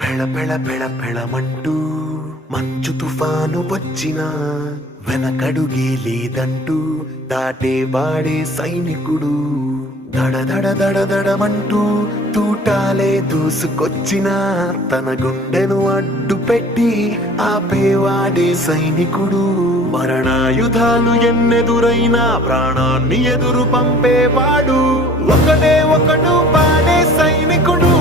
పెళ పెళ పెళ పెళమంటూ మంచు తుఫాను వచ్చినా వెనకడుగే లేదంటూ దాటేవాడే సైనికుడు. దడ దడ దడ దడమంటూ తూటాలే దూసుకొచ్చినా తన గుండెను అడ్డు పెట్టి ఆపేవాడే సైనికుడు. మరణాయుధాలు ఎన్నెదురైనా ప్రాణాన్ని ఎదురు పంపేవాడు ఒకడే ఒకడు పాడే సైనికుడు.